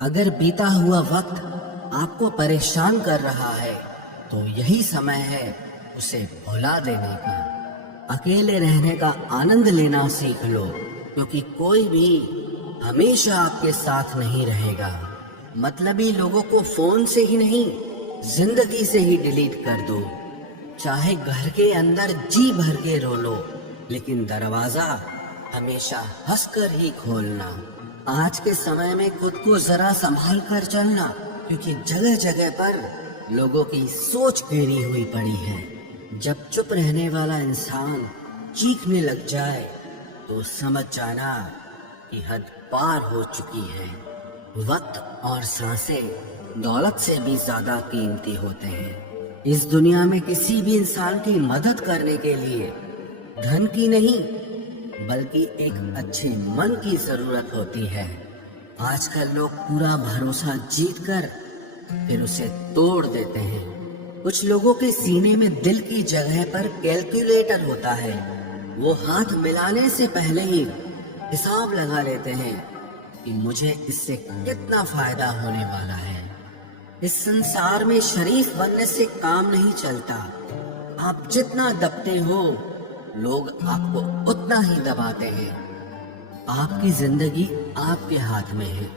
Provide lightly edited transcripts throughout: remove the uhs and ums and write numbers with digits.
अगर बीता हुआ वक्त आपको परेशान कर रहा है तो यही समय है उसे भुला देने का। अकेले रहने का आनंद लेना सीख लो, क्योंकि कोई भी हमेशा आपके साथ नहीं रहेगा। मतलबी लोगों को फोन से ही नहीं, जिंदगी से ही डिलीट कर दो। चाहे घर के अंदर जी भर के रो लो, लेकिन दरवाजा हमेशा हंसकर ही खोलना। आज के समय में खुद को जरा संभाल कर चलना, क्योंकि जगह जगह पर लोगों की सोच घेरी हुई पड़ी है। जब चुप रहने वाला इंसान चीखने लग जाए तो समझ जाना कि हद पार हो चुकी है। वक्त और सांसें दौलत से भी ज्यादा कीमती होते हैं। इस दुनिया में किसी भी इंसान की मदद करने के लिए धन की नहीं, बल्कि एक अच्छे मन की जरूरत होती है। आजकल लोग पूरा भरोसा जीत कर फिर उसे तोड़ देते हैं। कुछ लोगों के सीने में दिल की जगह पर कैलकुलेटर होता है। वो हाथ मिलाने से पहले ही हिसाब लगा लेते हैं कि मुझे इससे कितना फायदा होने वाला है। इस संसार में शरीफ बनने से काम नहीं चलता। आप जितना दबते हो, लोग आपको उतना ही दबाते हैं। आपकी जिंदगी आपके हाथ में है,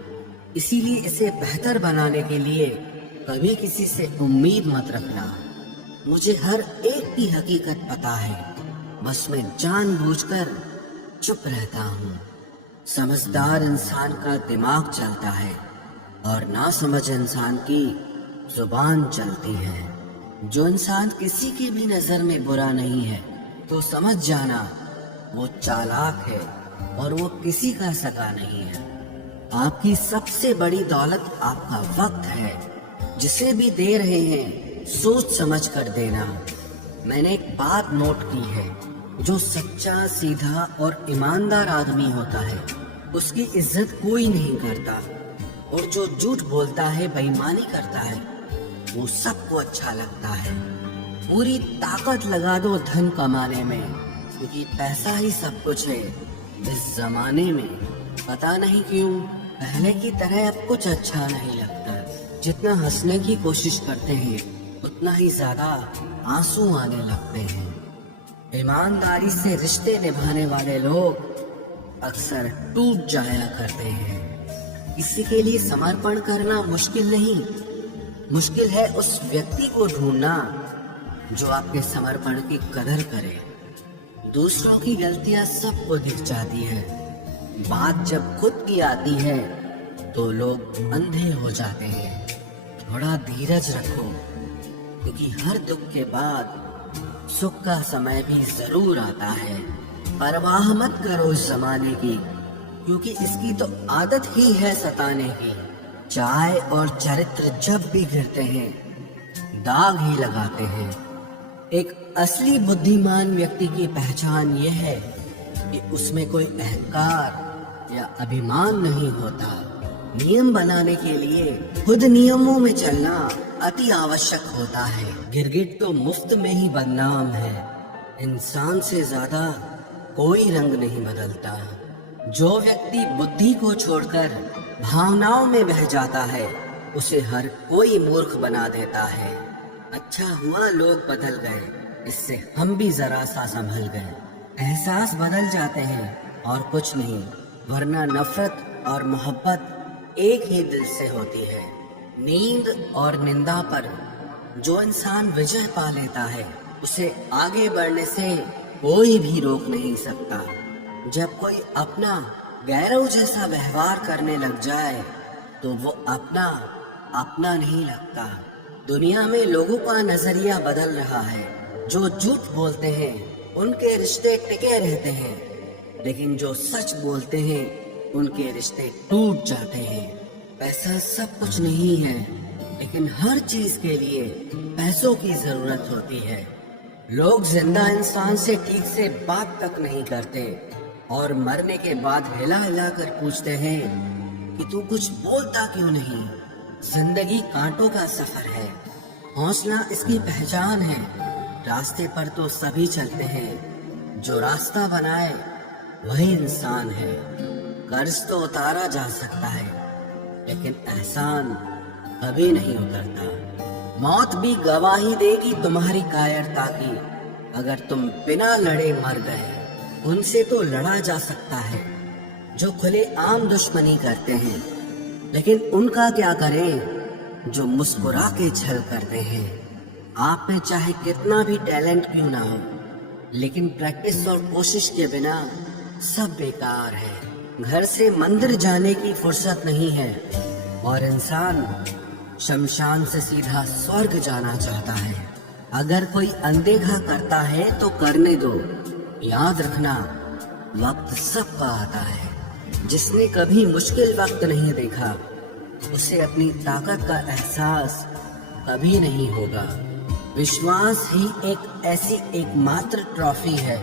इसीलिए इसे बेहतर बनाने के लिए कभी किसी से उम्मीद मत रखना। मुझे हर एक की हकीकत पता है, बस मैं जानबूझकर चुप रहता हूँ। समझदार इंसान का दिमाग चलता है और नासमझ इंसान की जुबान चलती है। जो इंसान किसी की भी नजर में बुरा नहीं है तो समझ जाना वो चालाक है और वो किसी का सगा नहीं है। आपकी सबसे बड़ी दौलत आपका वक्त है। जिसे भी दे रहे हैं सोच समझ कर देना। मैंने एक बात नोट की है, जो सच्चा, सीधा और ईमानदार आदमी होता है उसकी इज्जत कोई नहीं करता, और जो झूठ बोलता है, बेईमानी करता है, वो सबको अच्छा लगता है। पूरी ताकत लगा दो धन कमाने में, क्योंकि पैसा ही सब कुछ है इस जमाने में। पता नहीं क्यों पहले की तरह अब कुछ अच्छा नहीं लगता। जितना हंसने की कोशिश करते हैं उतना ही ज्यादा आंसू आने लगते हैं। ईमानदारी से रिश्ते निभाने वाले लोग अक्सर टूट जाया करते हैं। किसी के लिए समर्पण करना मुश्किल नहीं, मुश्किल है उस व्यक्ति को ढूंढना जो आपके समर्पण की कदर करे। दूसरों की गलतियां सबको दिख जाती है, बात जब खुद की आती है तो लोग अंधे हो जाते हैं। थोड़ा धीरज रखो, क्योंकि हर दुख के बाद सुख का समय भी जरूर आता है। परवाह मत करो इस जमाने की, क्योंकि इसकी तो आदत ही है सताने की। चाय और चरित्र जब भी गिरते हैं दाग ही लगाते हैं। एक असली बुद्धिमान व्यक्ति की पहचान यह है कि उसमें कोई अहंकार या अभिमान नहीं होता। नियम बनाने के लिए खुद नियमों में चलना अति आवश्यक होता है। गिरगिट तो मुफ्त में ही बदनाम है। इंसान से ज्यादा कोई रंग नहीं बदलता। जो व्यक्ति बुद्धि को छोड़कर भावनाओं में बह जाता है उसे हर कोई मूर्ख बना देता है। अच्छा हुआ लोग बदल गए, इससे हम भी जरा सा संभल गए। एहसास बदल जाते हैं और कुछ नहीं, वरना नफरत और मोहब्बत एक ही दिल से होती है। नींद और निंदा पर जो इंसान विजय पा लेता है उसे आगे बढ़ने से कोई भी रोक नहीं सकता। जब कोई अपना गैरों जैसा व्यवहार करने लग जाए तो वो अपना नहीं लगता। दुनिया में लोगों का नजरिया बदल रहा है। जो झूठ बोलते हैं उनके रिश्ते टिके रहते हैं, लेकिन जो सच बोलते हैं उनके रिश्ते टूट जाते हैं। पैसा सब कुछ नहीं है, लेकिन हर चीज के लिए पैसों की जरूरत होती है। लोग जिंदा इंसान से ठीक से बात तक नहीं करते और मरने के बाद हिला हिला कर पूछते हैं कि तू कुछ बोलता क्यों नहीं। जिंदगी कांटों का सफर है, हौसला इसकी पहचान है। रास्ते पर तो सभी चलते हैं, जो रास्ता बनाए वही इंसान है। कर्ज तो उतारा जा सकता है, लेकिन एहसान कभी नहीं उतरता। मौत भी गवाही देगी तुम्हारी कायरता की। अगर तुम बिना लड़े मर गए, उनसे तो लड़ा जा सकता है जो खुले आम दुश्मनी करते हैं, लेकिन उनका क्या करें जो मुस्कुरा के छल करते हैं। आप में चाहे कितना भी टैलेंट क्यों ना हो, लेकिन प्रैक्टिस और कोशिश के बिना सब बेकार है। घर से मंदिर जाने की फुर्सत नहीं है और इंसान शमशान से सीधा स्वर्ग जाना चाहता है। अगर कोई अनदेखा करता है तो करने दो। याद रखना, वक्त सबका आता है। जिसने कभी मुश्किल वक्त नहीं देखा, उसे अपनी ताकत का एहसास कभी नहीं होगा। विश्वास ही एक ऐसी एकमात्र ट्रॉफी है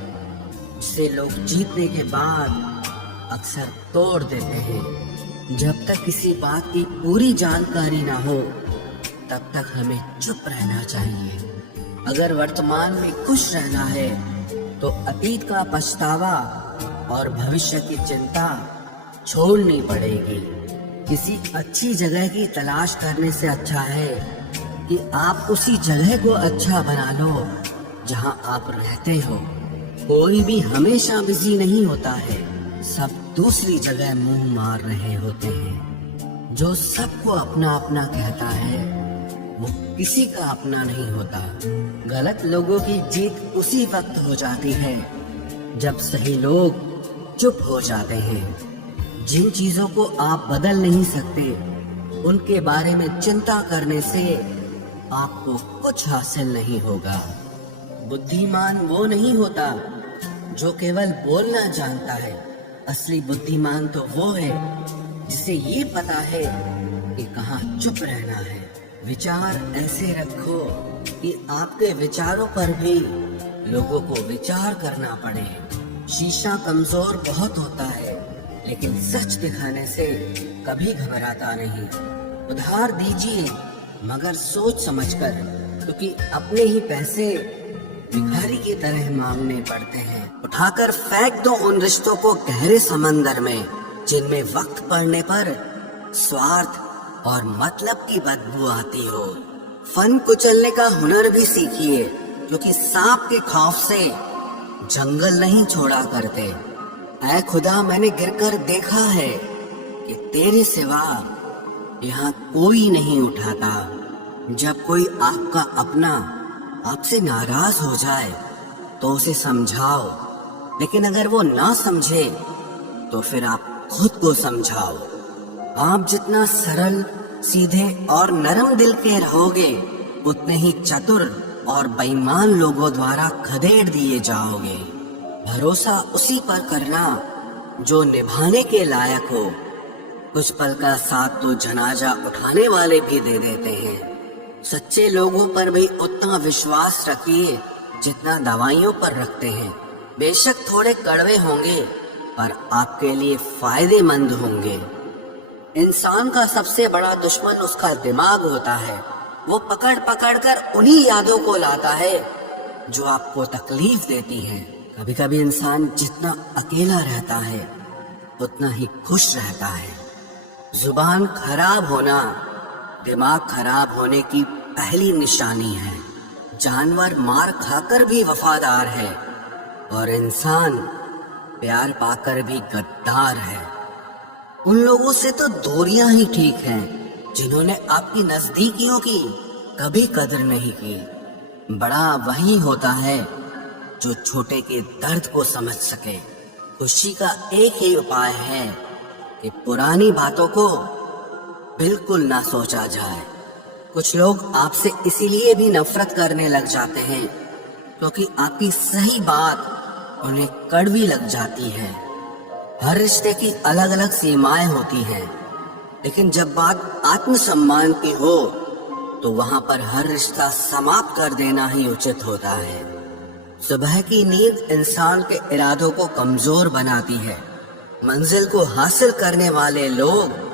जिसे लोग जीतने के बाद अक्सर तोड़ देते हैं। जब तक किसी बात की पूरी जानकारी ना हो, तब तक हमें चुप रहना चाहिए। अगर वर्तमान में खुश रहना है तो अतीत का पछतावा और भविष्य की चिंता छोड़नी पड़ेगी। किसी अच्छी जगह की तलाश करने से अच्छा है कि आप उसी जगह को अच्छा बना लो जहां आप रहते हो। कोई भी हमेशा बिजी नहीं होता है, सब दूसरी जगह मुंह मार रहे होते हैं। जो सबको अपना अपना कहता है, वो किसी का अपना नहीं होता। गलत लोगों की जीत उसी वक्त हो जाती है जब सही लोग चुप हो जाते हैं। जिन चीजों को आप बदल नहीं सकते, उनके बारे में चिंता करने से आपको कुछ हासिल नहीं होगा। बुद्धिमान वो नहीं होता जो केवल बोलना जानता है। असली बुद्धिमान तो वो है जिसे ये पता है कि कहाँ चुप रहना है। विचार ऐसे रखो कि आपके विचारों पर भी लोगों को विचार करना पड़े। शीशा कमजोर बहुत होता है, लेकिन सच दिखाने से कभी घबराता नहीं। उधार दीजिए, मगर सोच समझकर, क्योंकि अपने ही पैसे भिखारी की तरह मांगने पड़ते हैं। उठाकर फेंक दो उन रिश्तों को गहरे समंदर में, जिनमें वक्त पड़ने पर स्वार्थ और मतलब की बदबू आती हो। फन कुचलने का हुनर भी सीखिए, क्योंकि सांप के खौफ से जंगल नहीं छोड़ा करते। ऐ खुदा, मैंने गिरकर देखा है कि तेरे सिवा यहाँ कोई नहीं उठाता। जब कोई आपका अपना आपसे नाराज हो जाए तो उसे समझाओ, लेकिन अगर वो ना समझे तो फिर आप खुद को समझाओ। आप जितना सरल, सीधे और नरम दिल के रहोगे, उतने ही चतुर और बेईमान लोगों द्वारा खदेड़ दिए जाओगे। भरोसा उसी पर करना जो निभाने के लायक हो। कुछ पल का साथ तो जनाजा उठाने वाले भी दे देते हैं। सच्चे लोगों पर भी उतना विश्वास रखिए जितना दवाइयों पर रखते हैं। बेशक थोड़े कड़वे होंगे, पर आपके लिए फायदेमंद होंगे। इंसान का सबसे बड़ा दुश्मन उसका दिमाग होता है। वो पकड़ पकड़ कर उन्हीं यादों को लाता है जो आपको तकलीफ देती हैं। कभी कभी इंसान जितना अकेला रहता है, उतना ही खुश रहता है। जुबान खराब होना दिमाग खराब होने की पहली निशानी है। जानवर मार खाकर भी वफादार है और इंसान प्यार पाकर भी गद्दार है। उन लोगों से तो दूरियां ही ठीक हैं जिन्होंने आपकी नजदीकियों की कभी कदर नहीं की। बड़ा वही होता है जो छोटे के दर्द को समझ सके। खुशी का एक ही उपाय है कि पुरानी बातों को बिल्कुल ना सोचा जाए। कुछ लोग आपसे इसीलिए भी नफरत करने लग जाते हैं क्योंकि आपकी सही बात उन्हें कड़वी लग जाती है। हर रिश्ते की अलग अलग सीमाएं होती हैं, लेकिन जब बात आत्मसम्मान की हो तो वहां पर हर रिश्ता समाप्त कर देना ही उचित होता है। सुबह की नींद इंसान के इरादों को कमजोर बनाती है। मंजिल को हासिल करने वाले लोग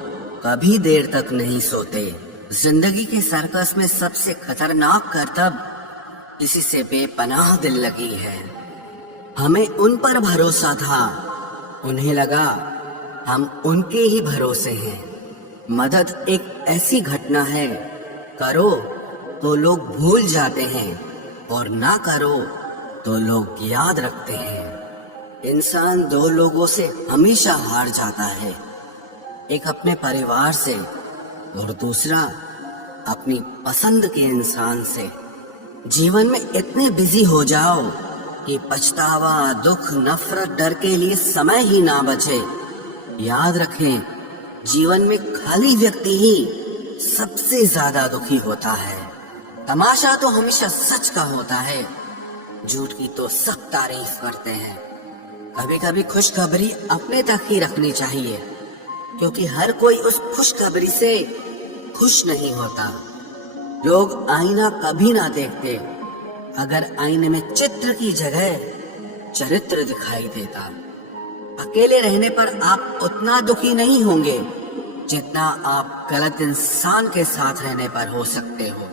कभी देर तक नहीं सोते। जिंदगी के सर्कस में सबसे खतरनाक करतब किसी से बेपनाह दिल लगी है। हमें उन पर भरोसा था, उन्हें लगा हम उनके ही भरोसे हैं। मदद एक ऐसी घटना है, करो तो लोग भूल जाते हैं और ना करो तो लोग याद रखते हैं। इंसान दो लोगों से हमेशा हार जाता है, एक अपने परिवार से और दूसरा अपनी पसंद के इंसान से। जीवन में इतने बिजी हो जाओ कि पछतावा, दुख, नफरत, डर के लिए समय ही ना बचे। याद रखें, जीवन में खाली व्यक्ति ही सबसे ज्यादा दुखी होता है। तमाशा तो हमेशा सच का होता है, झूठ की तो सब तारीफ करते हैं। कभी कभी खुशखबरी अपने तक ही रखनी चाहिए, क्योंकि हर कोई उस खुशखबरी से खुश नहीं होता। लोग आईना कभी ना देखते अगर आईने में चित्र की जगह चरित्र दिखाई देता। अकेले रहने पर आप उतना दुखी नहीं होंगे जितना आप गलत इंसान के साथ रहने पर हो सकते हो।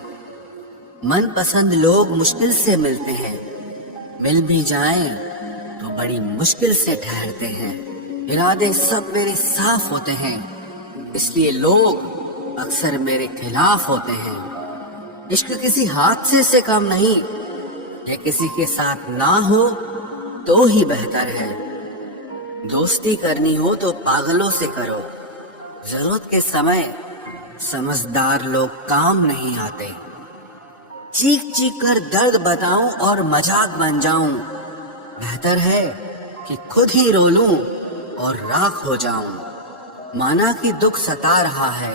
मनपसंद लोग मुश्किल से मिलते हैं, मिल भी जाएं तो बड़ी मुश्किल से ठहरते हैं। इरादे सब मेरे साफ होते हैं, इसलिए लोग अक्सर मेरे खिलाफ होते हैं। इश्क किसी हादसे से कम नहीं, ये किसी के साथ ना हो तो ही बेहतर है। दोस्ती करनी हो तो पागलों से करो, जरूरत के समय समझदार लोग काम नहीं आते। चीख चीख कर दर्द बताऊं और मजाक बन जाऊं, बेहतर है कि खुद ही रो लूं और राख हो जाऊं। माना कि दुख सता रहा है,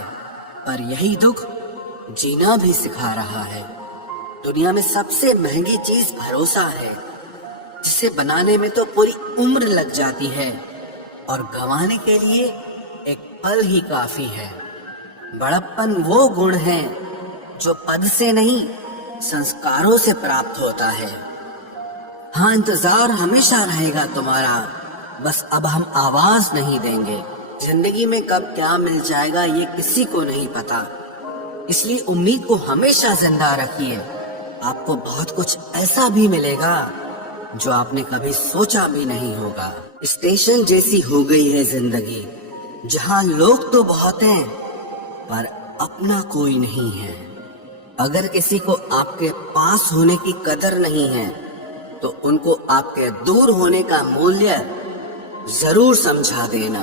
पर यही दुख जीना भी सिखा रहा है। दुनिया में सबसे महंगी चीज भरोसा है, जिसे बनाने में तो पूरी उम्र लग जाती है और गंवाने के लिए एक पल ही काफी है। बड़प्पन वो गुण है जो पद से नहीं संस्कारों से प्राप्त होता है। हाँ, इंतजार हमेशा रहेगा तुम्हारा, बस अब हम आवाज नहीं देंगे। जिंदगी में कब क्या मिल जाएगा ये किसी को नहीं पता, इसलिए उम्मीद को हमेशा जिंदा रखिए। आपको बहुत कुछ ऐसा भी मिलेगा जो आपने कभी सोचा भी नहीं होगा। स्टेशन जैसी हो गई है जिंदगी, जहाँ लोग तो बहुत हैं पर अपना कोई नहीं है। अगर किसी को आपके पास होने की कदर नहीं है तो उनको आपके दूर होने का मूल्य जरूर समझा देना।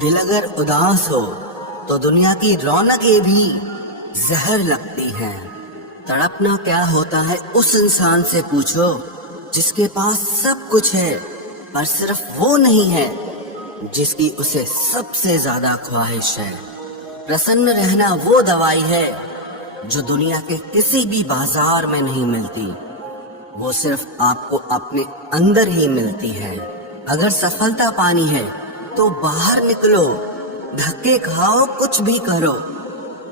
दिल अगर उदास हो तो दुनिया की रौनकें भी जहर लगती हैं। तड़पना क्या होता है उस इंसान से पूछो जिसके पास सब कुछ है, पर सिर्फ वो नहीं है जिसकी उसे सबसे ज्यादा ख्वाहिश है। प्रसन्न रहना वो दवाई है जो दुनिया के किसी भी बाजार में नहीं मिलती, वो सिर्फ आपको अपने अंदर ही मिलती है। अगर सफलता पानी है तो बाहर निकलो, धक्के खाओ, कुछ भी करो,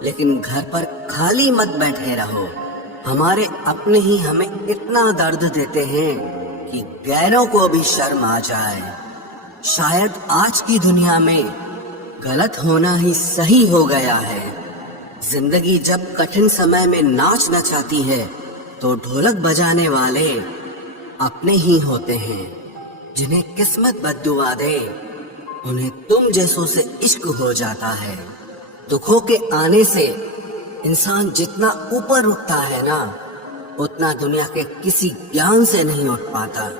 लेकिन घर पर खाली मत बैठे रहो। हमारे अपने ही हमें इतना दर्द देते हैं कि गैरों को भी शर्म आ जाए। शायद आज की दुनिया में गलत होना ही सही हो गया है। जिंदगी जब कठिन समय में नाच नचाती है तो ढोलक बजाने वाले अपने ही होते हैं। जिन्हें किस्मत बद्दुआ दे उन्हें तुम जैसों से इश्क हो जाता है। दुखों के आने से इंसान जितना ऊपर उठता है ना, उतना दुनिया के किसी ज्ञान से नहीं उठ पाता।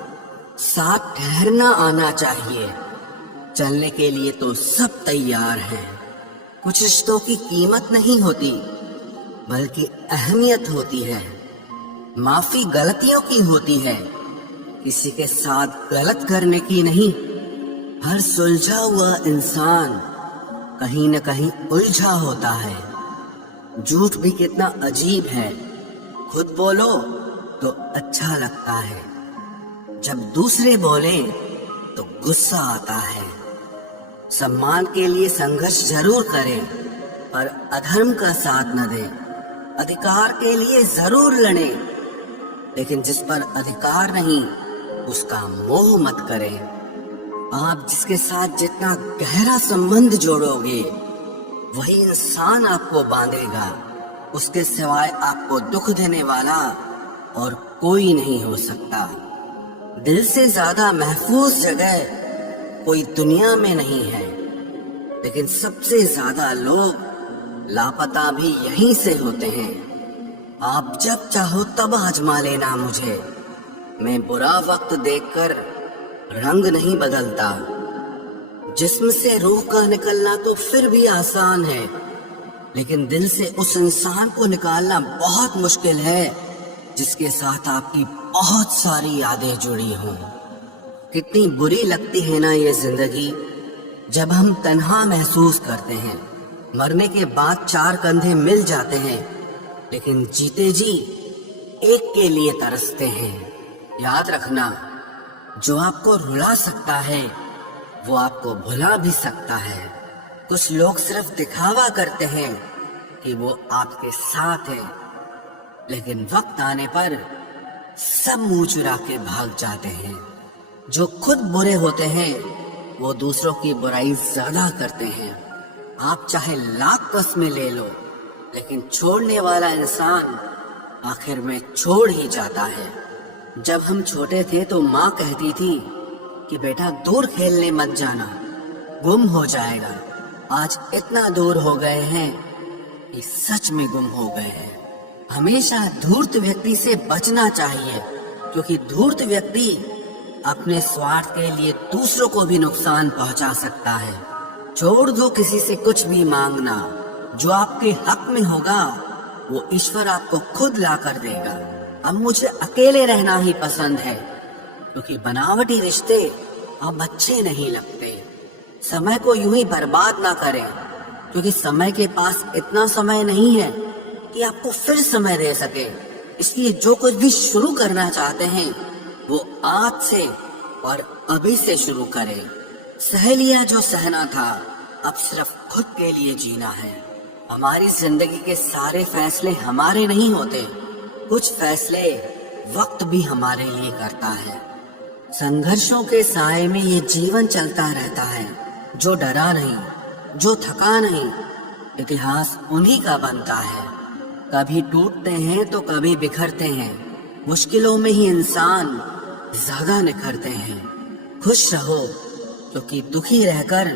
साथ ठहरना आना चाहिए, चलने के लिए तो सब तैयार हैं। कुछ रिश्तों की कीमत नहीं होती बल्कि अहमियत होती है। माफी गलतियों की होती है, किसी के साथ गलत करने की नहीं। हर सुलझा हुआ इंसान कहीं न कहीं उलझा होता है। झूठ भी कितना अजीब है, खुद बोलो तो अच्छा लगता है, जब दूसरे बोले तो गुस्सा आता है। सम्मान के लिए संघर्ष जरूर करें, पर अधर्म का साथ न दें। अधिकार के लिए जरूर लड़ें, लेकिन जिस पर अधिकार नहीं उसका मोह मत करें। आप जिसके साथ जितना गहरा संबंध जोड़ोगे वही इंसान आपको बांधेगा। उसके सिवाय आपको दुख देने वाला और कोई नहीं हो सकता। दिल से ज्यादा महफूज जगह कोई दुनिया में नहीं है। लेकिन सबसे ज्यादा लोग लापता भी यहीं से होते हैं। आप जब चाहो तब आजमा लेना मुझे। मैं बुरा वक्त देखकर रंग नहीं बदलता। जिस्म से रूह का निकलना तो फिर भी आसान है, लेकिन दिल से उस इंसान को निकालना बहुत मुश्किल है जिसके साथ आपकी बहुत सारी यादें जुड़ी हों। कितनी बुरी लगती है ना ये जिंदगी, जब हम तन्हा महसूस करते हैं। मरने के बाद 4 कंधे मिल जाते हैं, लेकिन जीते जी एक के लिए तरसते हैं। याद रखना, जो आपको रुला सकता है वो आपको भुला भी सकता है। कुछ लोग सिर्फ दिखावा करते हैं कि वो आपके साथ है, लेकिन वक्त आने पर सब मुंह चुरा के भाग जाते हैं। जो खुद बुरे होते हैं वो दूसरों की बुराई ज्यादा करते हैं। आप चाहे लाख कस्में ले लो, लेकिन छोड़ने वाला इंसान आखिर में छोड़ ही जाता है। जब हम छोटे थे तो माँ कहती थी कि बेटा दूर खेलने मत जाना, गुम हो जाएगा। आज इतना दूर हो गए हैं कि सच में गुम हो गए हैं। हमेशा धूर्त व्यक्ति से बचना चाहिए, क्योंकि धूर्त व्यक्ति अपने स्वार्थ के लिए दूसरों को भी नुकसान पहुंचा सकता है। छोड़ दो किसी से कुछ भी मांगना। जो आपके हक में होगा वो ईश्वर आपको खुद ला कर देगा। अब मुझे अकेले रहना ही पसंद है, क्योंकि बनावटी रिश्ते अब अच्छे नहीं लगते। समय को यूं ही बर्बाद ना करें, क्योंकि समय के पास इतना समय नहीं है कि आपको फिर समय दे सके। इसलिए जो कुछ भी शुरू करना चाहते हैं वो आज से और अभी से शुरू करें। सह लिया जो सहना था, अब सिर्फ खुद के लिए जीना है। हमारी जिंदगी के सारे फैसले हमारे नहीं होते, कुछ फैसले वक्त भी हमारे लिए करता है। संघर्षों के साए में ये जीवन चलता रहता है। जो डरा नहीं, जो थका नहीं, इतिहास उन्हीं का बनता है। कभी टूटते हैं तो कभी बिखरते हैं। मुश्किलों में ही इंसान ज्यादा निखरते हैं। खुश रहो, क्योंकि दुखी रहकर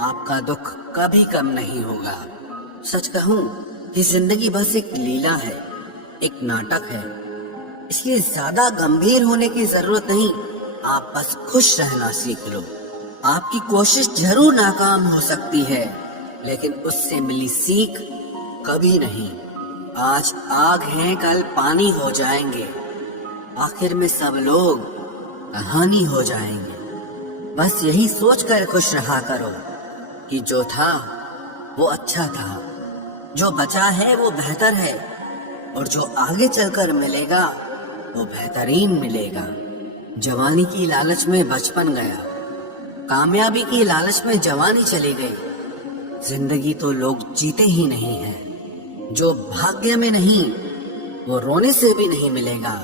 आपका दुख कभी कम नहीं होगा। सच कहूं कि जिंदगी बस एक लीला है, एक नाटक है। इसलिए ज्यादा गंभीर होने की जरूरत नहीं। आप बस खुश रहना सीख लो। आपकी कोशिश जरूर नाकाम हो सकती है, लेकिन उससे मिली सीख कभी नहीं। आज आग है, कल पानी हो जाएंगे। आखिर में सब लोग कहानी हो जाएंगे। बस यही सोचकर खुश रहा करो कि जो था वो अच्छा था, जो बचा है वो बेहतर है, और जो आगे चलकर मिलेगा वो बेहतरीन मिलेगा। जवानी की लालच में बचपन गया, कामयाबी की लालच में जवानी चली गई। जिंदगी तो लोग जीते ही नहीं हैं। जो भाग्य में नहीं वो रोने से भी नहीं मिलेगा।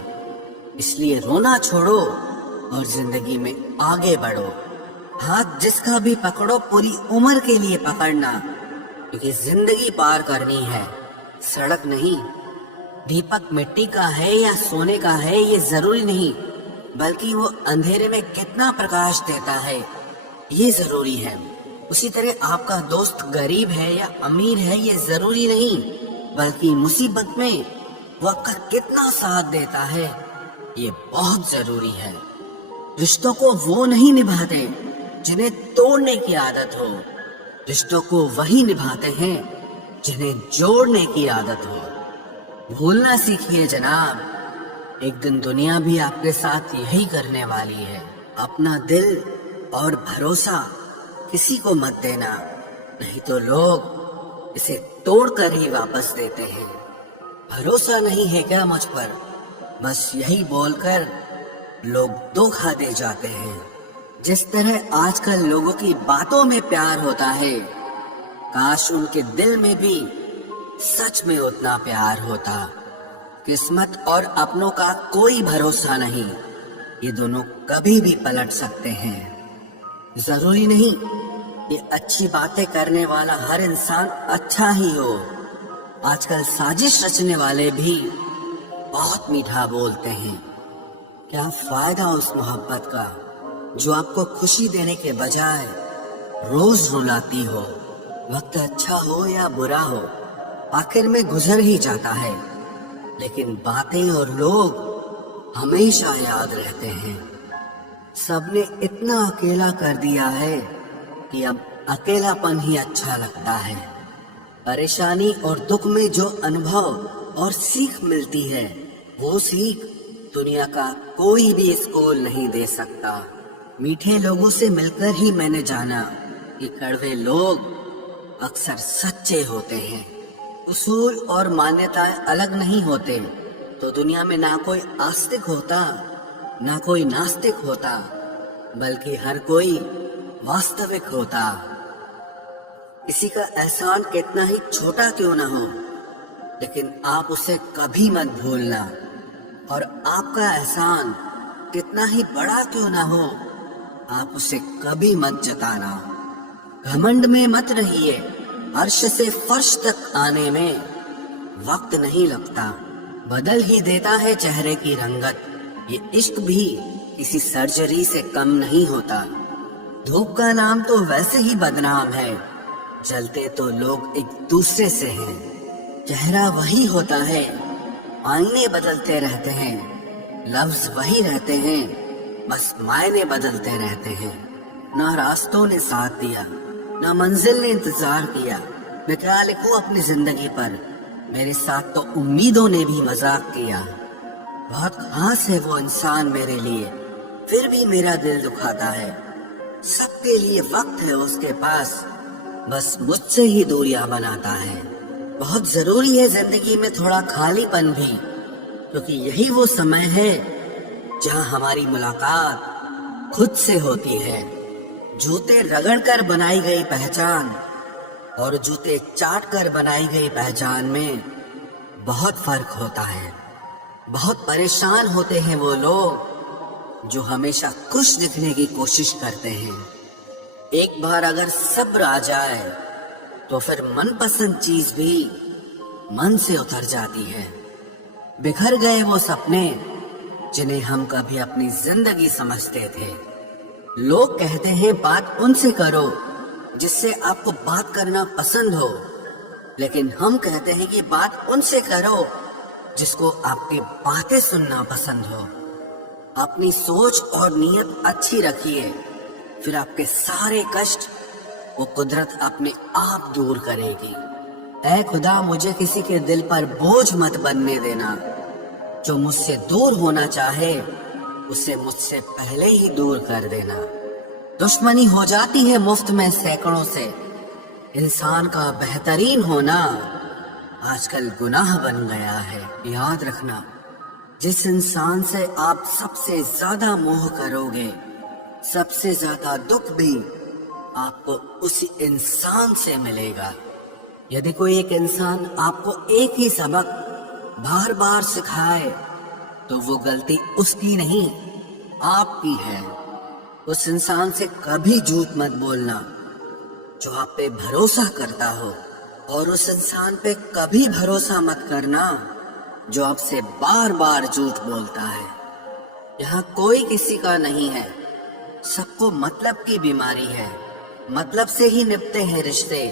इसलिए रोना छोड़ो और जिंदगी में आगे बढ़ो। हाथ जिसका भी पकड़ो पूरी उम्र के लिए पकड़ना, क्योंकि जिंदगी पार करनी है, सड़क नहीं। दीपक मिट्टी का है या सोने का है ये जरूरी नहीं, बल्कि वो अंधेरे में कितना प्रकाश देता है ये जरूरी है। उसी तरह आपका दोस्त गरीब है या अमीर है ये जरूरी नहीं, बल्कि मुसीबत में वो आपका कितना साथ देता है ये बहुत जरूरी है। रिश्तों को वो नहीं निभाते जिन्हें तोड़ने की आदत हो, रिश्तों को वही निभाते हैं जिन्हें जोड़ने की आदत हो। भूलना सीखिए जनाब, एक दिन दुनिया भी आपके साथ यही करने वाली है। अपना दिल और भरोसा किसी को मत देना, नहीं तो लोग इसे तोड़कर ही वापस देते हैं। भरोसा नहीं है क्या मुझ पर, बस यही बोलकर लोग धोखा दे जाते हैं। जिस तरह आजकल लोगों की बातों में प्यार होता है, काश उनके दिल में भी सच में उतना प्यार होता। किस्मत और अपनों का कोई भरोसा नहीं, ये दोनों कभी भी पलट सकते हैं। जरूरी नहीं ये अच्छी बातें करने वाला हर इंसान अच्छा ही हो। आजकल साजिश रचने वाले भी बहुत मीठा बोलते हैं। क्या फायदा उस मोहब्बत का जो आपको खुशी देने के बजाय रोज रुलाती हो। वक्त अच्छा हो या बुरा हो, आखिर में गुजर ही जाता है, लेकिन बातें और लोग हमेशा याद रहते हैं। सबने इतना अकेला कर दिया है कि अब अकेलापन ही अच्छा लगता है। परेशानी और दुख में जो अनुभव और सीख मिलती है, वो सीख दुनिया का कोई भी स्कूल नहीं दे सकता। मीठे लोगों से मिलकर ही मैंने जाना कि कड़वे लोग अक्सर सच्चे होते हैं। उसूल और मान्यताएं अलग नहीं होते तो दुनिया में ना कोई आस्तिक होता, ना कोई नास्तिक होता, बल्कि हर कोई वास्तविक होता। किसी का एहसान कितना ही छोटा क्यों ना हो, लेकिन आप उसे कभी मत भूलना। और आपका एहसान कितना ही बड़ा क्यों ना हो, आप उसे कभी मत जताना। घमंड में मत रहिए, अर्श से फर्श तक आने में वक्त नहीं लगता, बदल ही देता है चेहरे की रंगत। ये इश्क भी किसी सर्जरी से कम नहीं होता। धूप का नाम तो वैसे ही बदनाम है, जलते तो लोग एक दूसरे से हैं। चेहरा वही होता है, आईने बदलते रहते हैं, लफ्ज वही रहते हैं, बस मायने बदलते रहते हैं। ना रास्तों ने साथ दिया, ना मंजिल ने इंतजार किया। मैं क्या लिखूं अपनी जिंदगी पर, मेरे साथ तो उम्मीदों ने भी मजाक किया। बहुत खास है वो इंसान मेरे लिए, फिर भी मेरा दिल दुखाता है। सबके लिए वक्त है उसके पास, बस मुझसे ही दूरियां बनाता है। बहुत जरूरी है जिंदगी में थोड़ा खालीपन भी, क्योंकि यही वो समय है जहां हमारी मुलाकात खुद से होती है। जूते रगड़ कर बनाई गई पहचान और जूते चाट कर बनाई गई पहचान में बहुत फर्क होता है। बहुत परेशान होते हैं वो लोग जो हमेशा खुश दिखने की कोशिश करते हैं। एक बार अगर सब्र आ जाए तो फिर मनपसंद चीज भी मन से उतर जाती है। बिखर गए वो सपने जिन्हें हम कभी अपनी जिंदगी समझते थे। लोग कहते हैं बात उनसे करो जिससे आपको बात करना पसंद हो, लेकिन हम कहते हैं कि बात उनसे करो जिसको आपकी बातें सुनना पसंद हो। अपनी सोच और नीयत अच्छी रखिए, फिर आपके सारे कष्ट वो कुदरत अपने आप दूर करेगी। ऐ खुदा, मुझे किसी के दिल पर बोझ मत बनने देना। जो मुझसे दूर होना चाहे उसे मुझसे पहले ही दूर कर देना। दुश्मनी हो जाती है मुफ्त में सैकड़ों से, इंसान का बेहतरीन होना आजकल गुनाह बन गया है। याद रखना, जिस इंसान से आप सबसे ज्यादा मोह करोगे, सबसे ज्यादा दुख भी आपको उसी इंसान से मिलेगा। यदि कोई एक इंसान आपको एक ही सबक बार बार सिखाए तो वो गलती उसकी नहीं आपकी है। उस इंसान से कभी झूठ मत बोलना जो आप पे भरोसा करता हो, और उस इंसान पे कभी भरोसा मत करना जो आपसे बार बार झूठ बोलता है। यहाँ कोई किसी का नहीं है, सबको मतलब की बीमारी है। मतलब से ही निपटे हैं रिश्ते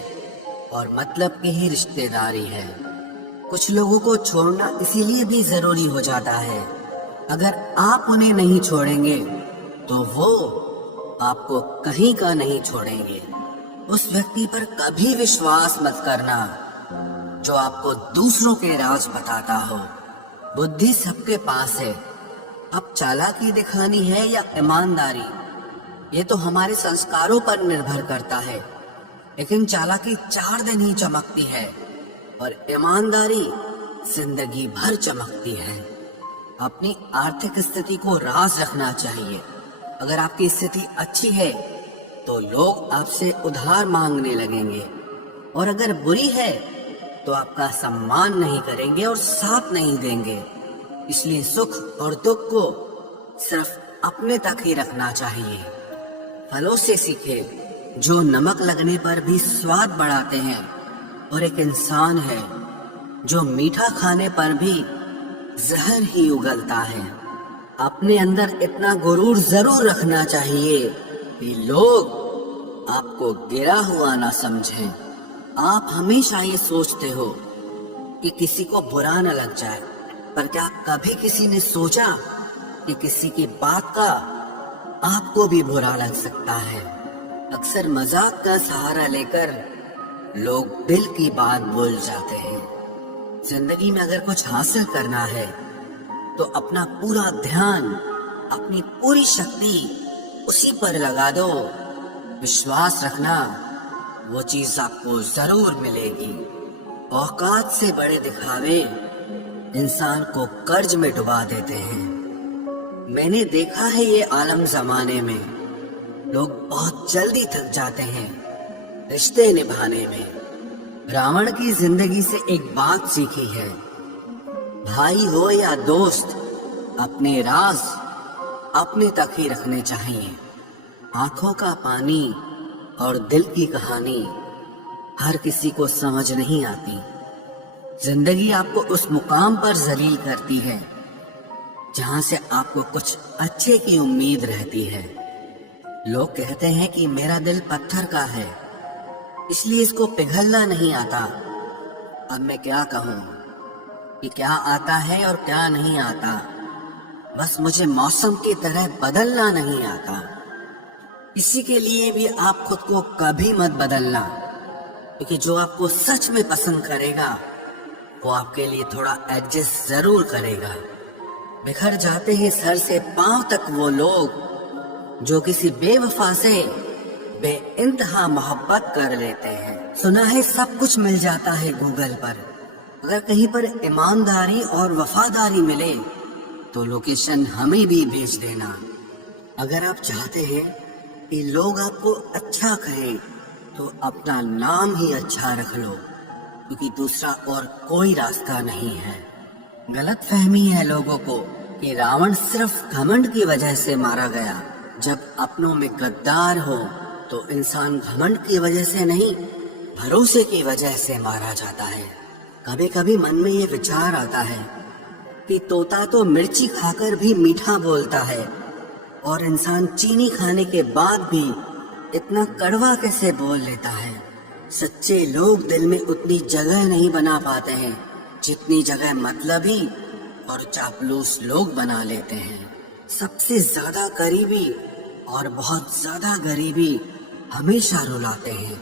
और मतलब की ही रिश्तेदारी है। कुछ लोगों को छोड़ना इसीलिए भी जरूरी हो जाता है, अगर आप उन्हें नहीं छोड़ेंगे तो वो आपको कहीं का नहीं छोड़ेंगे। उस व्यक्ति पर कभी विश्वास मत करना जो आपको दूसरों के राज बताता हो। बुद्धि सबके पास है, अब चालाकी दिखानी है या ईमानदारी, ये तो हमारे संस्कारों पर निर्भर करता है। लेकिन चालाकी 4 दिन ही चमकती है और ईमानदारी जिंदगी भर चमकती है। अपनी आर्थिक स्थिति को राज रखना चाहिए। अगर आपकी स्थिति अच्छी है तो लोग आपसे उधार मांगने लगेंगे, और अगर बुरी है तो आपका सम्मान नहीं करेंगे और साथ नहीं देंगे। इसलिए सुख और दुख को सिर्फ अपने तक ही रखना चाहिए। फलों से सीखे जो नमक लगने पर भी स्वाद बढ़ाते हैं, और एक इंसान है जो मीठा खाने पर भी जहर ही उगलता है। अपने अंदर इतना गुरूर जरूर रखना चाहिए कि लोग आपको गिरा हुआ ना समझें। आप हमेशा ये सोचते हो कि किसी को बुरा न लग जाए, पर क्या कभी किसी ने सोचा कि किसी की बात का आपको भी बुरा लग सकता है? अक्सर मजाक का सहारा लेकर लोग दिल की बात भूल जाते हैं। जिंदगी में अगर कुछ हासिल करना है तो अपना पूरा ध्यान, अपनी पूरी शक्ति उसी पर लगा दो। विश्वास रखना, वो चीज आपको जरूर मिलेगी। औकात से बड़े दिखावे इंसान को कर्ज में डुबा देते हैं। मैंने देखा है ये आलम जमाने में लोग बहुत जल्दी थक जाते हैं रिश्ते निभाने में। रावण की जिंदगी से एक बात सीखी है, भाई हो या दोस्त, अपने राज अपने तक ही रखने चाहिए। आंखों का पानी और दिल की कहानी हर किसी को समझ नहीं आती। जिंदगी आपको उस मुकाम पर जलील करती है जहां से आपको कुछ अच्छे की उम्मीद रहती है। लोग कहते हैं कि मेरा दिल पत्थर का है, इसलिए इसको पिघलना नहीं आता। अब मैं क्या कहूँ कि क्या आता है और क्या नहीं आता। बस मुझे मौसम की तरह बदलना नहीं आता। इसी के लिए भी आप खुद को कभी मत बदलना, क्योंकि जो आपको सच में पसंद करेगा वो आपके लिए थोड़ा एडजस्ट जरूर करेगा। बिखर जाते हैं सर से पांव तक वो लोग जो किसी बेवफा से बेइंतहा मोहब्बत कर लेते हैं। सुना है सब कुछ मिल जाता है गूगल पर, अगर कहीं पर ईमानदारी और वफादारी मिले तो लोकेशन हमें भी भेज देना। अगर आप चाहते हैं कि लोग आपको अच्छा कहें तो अपना नाम ही अच्छा रख लो, क्योंकि दूसरा और कोई रास्ता नहीं है। गलत फहमी है लोगों को कि रावण सिर्फ घमंड की वजह से मारा गया। जब अपनों में गद्दार हो तो इंसान घमंड की वजह से नहीं, भरोसे की वजह से मारा जाता है। कभी कभी मन में ये विचार आता है कि तोता तो मिर्ची खाकर भी मीठा बोलता है, और इंसान चीनी खाने के बाद भी इतना कड़वा कैसे बोल लेता है। सच्चे लोग दिल में उतनी जगह नहीं बना पाते हैं जितनी जगह मतलबी और चापलूस लोग बना लेते हैं। सबसे ज्यादा करीबी और बहुत ज्यादा गरीबी हमेशा रुलाते हैं।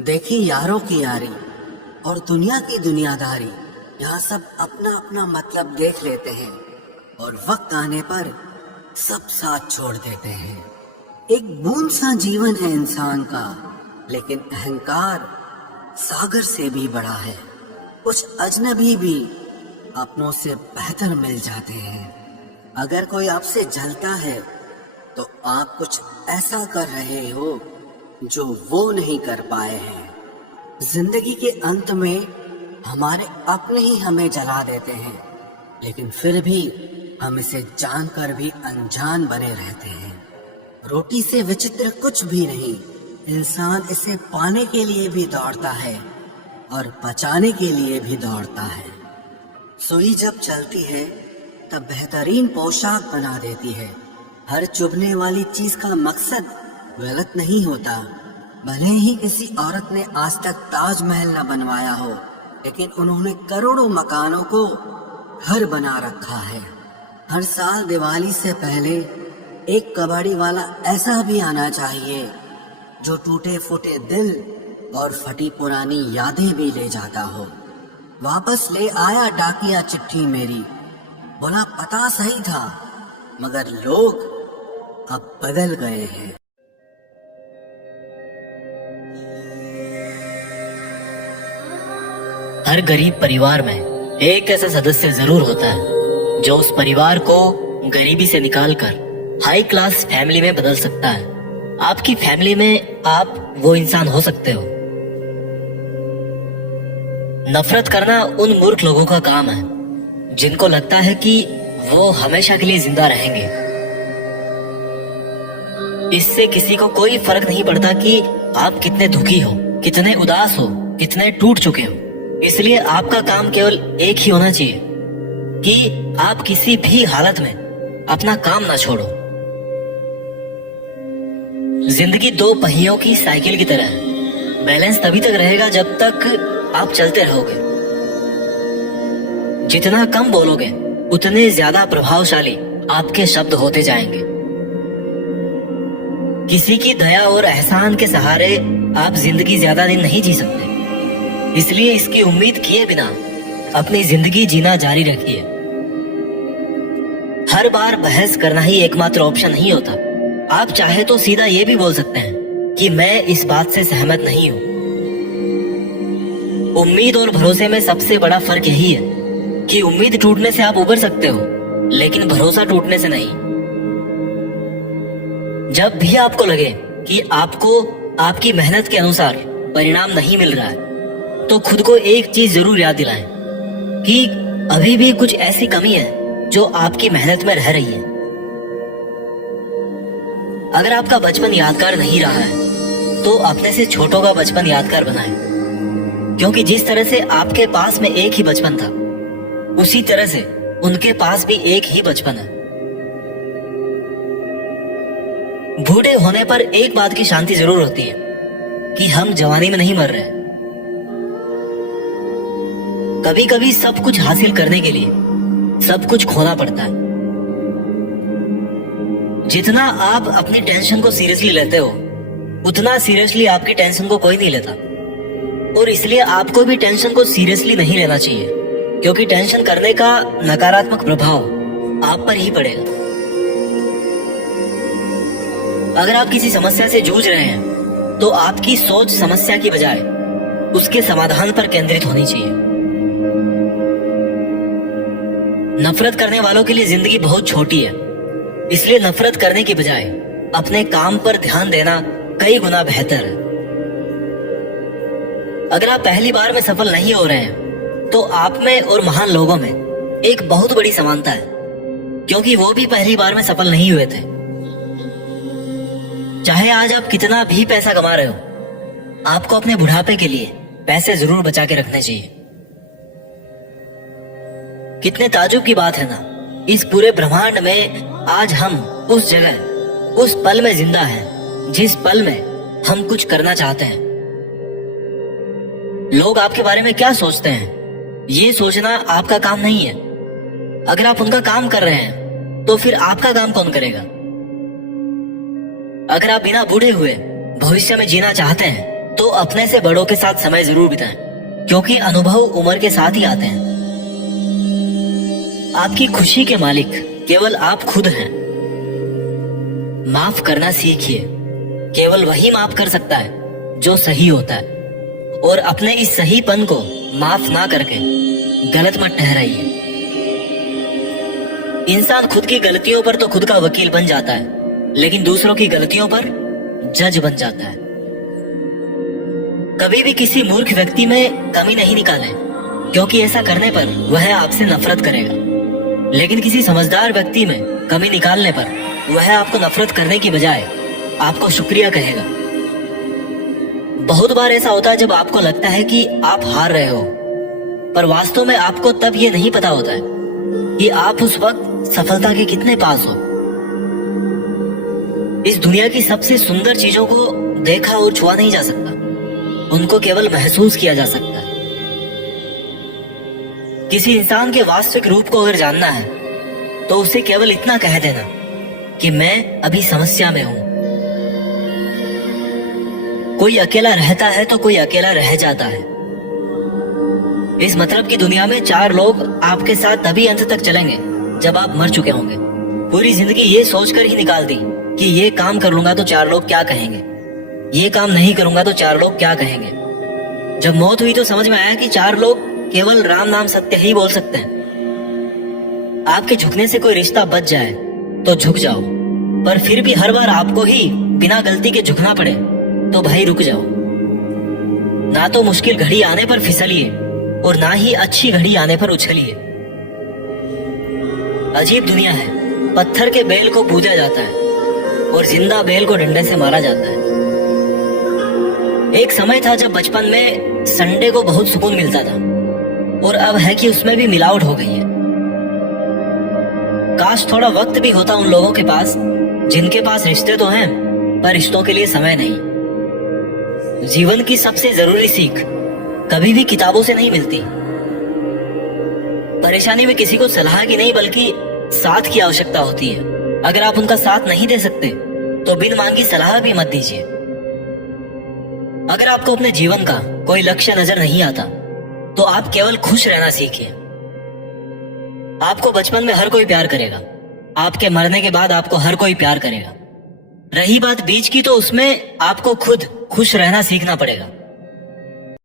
देखिए यारों की यारी और दुनिया की दुनियादारी, यहाँ सब अपना अपना मतलब देख लेते हैं और वक्त आने पर सब साथ छोड़ देते हैं। एक बूंद सा जीवन है इंसान का, लेकिन अहंकार सागर से भी बड़ा है। कुछ अजनबी भी अपनों से बेहतर मिल जाते हैं। अगर कोई आपसे जलता है तो आप कुछ ऐसा कर रहे हो जो वो नहीं कर पाए हैं। जिंदगी के अंत में हमारे अपने ही हमें जला देते हैं, लेकिन फिर भी हम इसे जानकर भी अनजान बने रहते हैं। रोटी से विचित्र कुछ भी नहीं, इंसान इसे पाने के लिए भी दौड़ता है और बचाने के लिए भी दौड़ता है। सुई जब चलती है तब बेहतरीन पोशाक बना देती है। हर चुभने वाली चीज का मकसद गलत नहीं होता। भले ही किसी औरत ने आज तक ताजमहल न बनवाया हो, लेकिन उन्होंने करोड़ों मकानों को घर बना रखा है। हर साल दिवाली से पहले एक कबाड़ी वाला ऐसा भी आना चाहिए जो टूटे फूटे दिल और फटी पुरानी यादें भी ले जाता हो। वापस ले आया डाकिया चिट्ठी मेरी, बोला पता सही था मगर लोग अब बदल गए हैं। हर गरीब परिवार में एक ऐसा सदस्य जरूर होता है जो उस परिवार को गरीबी से निकालकर हाई क्लास फैमिली में बदल सकता है। आपकी फैमिली में आप वो इंसान हो सकते हो। नफरत करना उन मूर्ख लोगों का काम है जिनको लगता है कि वो हमेशा के लिए जिंदा रहेंगे। इससे किसी को कोई फर्क नहीं पड़ता कि आप कितने दुखी हो, कितने उदास हो, कितने टूट चुके हो। इसलिए आपका काम केवल एक ही होना चाहिए कि आप किसी भी हालत में अपना काम ना छोड़ो। जिंदगी दो पहियों की साइकिल की तरह है। बैलेंस तभी तक रहेगा जब तक आप चलते रहोगे। जितना कम बोलोगे उतने ज्यादा प्रभावशाली आपके शब्द होते जाएंगे। किसी की दया और एहसान के सहारे आप जिंदगी ज्यादा दिन नहीं जी सकते, इसलिए इसकी उम्मीद किए बिना अपनी जिंदगी जीना जारी रखिए। हर बार बहस करना ही एकमात्र ऑप्शन नहीं होता। आप चाहे तो सीधा ये भी बोल सकते हैं कि मैं इस बात से सहमत नहीं हूं। उम्मीद और भरोसे में सबसे बड़ा फर्क यही है कि उम्मीद टूटने से आप उबर सकते हो, लेकिन भरोसा टूटने से नहीं। जब भी आपको लगे कि आपको आपकी मेहनत के अनुसार परिणाम नहीं मिल रहा है, तो खुद को एक चीज जरूर याद दिलाएं कि अभी भी कुछ ऐसी कमी है जो आपकी मेहनत में रह रही है। अगर आपका बचपन यादगार नहीं रहा है, तो अपने से छोटों का बचपन यादगार बनाएं, क्योंकि जिस तरह से आपके पास में एक ही बचपन था, उसी तरह से उनके पास भी एक ही बचपन है। बूढ़े होने पर एक बात की शांति जरूर होती है कि हम जवानी में नहीं मर रहे। कभी कभी सब कुछ हासिल करने के लिए सब कुछ खोना पड़ता है। जितना आप अपनी टेंशन को सीरियसली लेते हो, उतना सीरियसली आपकी टेंशन को कोई नहीं लेता। और इसलिए आपको भी टेंशन को सीरियसली नहीं लेना चाहिए, क्योंकि टेंशन करने का नकारात्मक प्रभाव आप पर ही पड़ेगा। अगर आप किसी समस्या से जूझ रहे हैं, तो आपकी सोच समस्या की बजाय उसके समाधान पर केंद्रित होनी चाहिए। नफरत करने वालों के लिए जिंदगी बहुत छोटी है, इसलिए नफरत करने की बजाय अपने काम पर ध्यान देना कई गुना बेहतर है। अगर आप पहली बार में सफल नहीं हो रहे हैं, तो आप में और महान लोगों में एक बहुत बड़ी समानता है, क्योंकि वो भी पहली बार में सफल नहीं हुए थे। चाहे आज आप कितना भी पैसा कमा रहे हो, आपको अपने बुढ़ापे के लिए पैसे जरूर बचा के रखने चाहिए। कितने ताजुब की बात है ना, इस पूरे ब्रह्मांड में आज हम उस जगह, उस पल में जिंदा हैं, जिस पल में हम कुछ करना चाहते हैं। लोग आपके बारे में क्या सोचते हैं, ये सोचना आपका काम नहीं है। अगर आप उनका काम कर रहे हैं, तो फिर आपका काम कौन करेगा? अगर आप बिना बूढ़े हुए भविष्य में जीना चाहते हैं, तो अपने से बड़ों के साथ समय जरूर बिताएं, क्योंकि अनुभव उम्र के साथ ही आते हैं। आपकी खुशी के मालिक केवल आप खुद हैं। माफ करना सीखिए। केवल वही माफ कर सकता है जो सही होता है, और अपने इस सहीपन को माफ ना करके गलत मत ठहराइए। इंसान खुद की गलतियों पर तो खुद का वकील बन जाता है, लेकिन दूसरों की गलतियों पर जज बन जाता है। कभी भी किसी मूर्ख व्यक्ति में कमी नहीं निकालें, क्योंकि ऐसा करने पर वह आपसे नफरत करेगा। लेकिन किसी समझदार व्यक्ति में कमी निकालने पर वह आपको नफरत करने की बजाय आपको शुक्रिया कहेगा। बहुत बार ऐसा होता है जब आपको लगता है कि आप हार रहे हो, पर वास्तव में आपको तब ये नहीं पता होता है कि आप उस वक्त सफलता के कितने पास हो। इस दुनिया की सबसे सुंदर चीजों को देखा और छुआ नहीं जा सकता, उनको केवल महसूस किया जा सकता है। किसी इंसान के वास्तविक रूप को अगर जानना है, तो उसे केवल इतना कह देना कि मैं अभी समस्या में हूं। कोई अकेला रहता है तो कोई अकेला रह जाता है। इस मतलब की दुनिया में 4 लोग आपके साथ तभी अंत तक चलेंगे जब आप मर चुके होंगे। पूरी जिंदगी ये सोचकर ही निकाल दी कि ये काम कर लूंगा तो 4 लोग क्या कहेंगे, ये काम नहीं करूंगा तो 4 लोग क्या कहेंगे। जब मौत हुई तो समझ में आया कि 4 लोग केवल राम नाम सत्य ही बोल सकते हैं। आपके झुकने से कोई रिश्ता बच जाए तो झुक जाओ, पर फिर भी हर बार आपको ही बिना गलती के झुकना पड़े तो भाई रुक जाओ। ना तो मुश्किल घड़ी आने पर फिसलिए और ना ही अच्छी घड़ी आने पर उछलिए। अजीब दुनिया है, पत्थर के बैल को पूजा जाता है और जिंदा बैल को डंडे से मारा जाता है। एक समय था जब बचपन में संडे को बहुत सुकून मिलता था, और अब है कि उसमें भी मिलावट हो गई है। काश थोड़ा वक्त भी होता उन लोगों के पास जिनके पास रिश्ते तो हैं पर रिश्तों के लिए समय नहीं। जीवन की सबसे जरूरी सीख कभी भी किताबों से नहीं मिलती। परेशानी में किसी को सलाह की नहीं बल्कि साथ की आवश्यकता होती है। अगर आप उनका साथ नहीं दे सकते तो बिन मांगी सलाह भी मत दीजिए। अगर आपको अपने जीवन का कोई लक्ष्य नजर नहीं आता तो आप केवल खुश रहना सीखिए। आपको बचपन में हर कोई प्यार करेगा, आपके मरने के बाद आपको हर कोई प्यार करेगा। रही बात बीच की, तो उसमें आपको खुद खुश रहना सीखना पड़ेगा।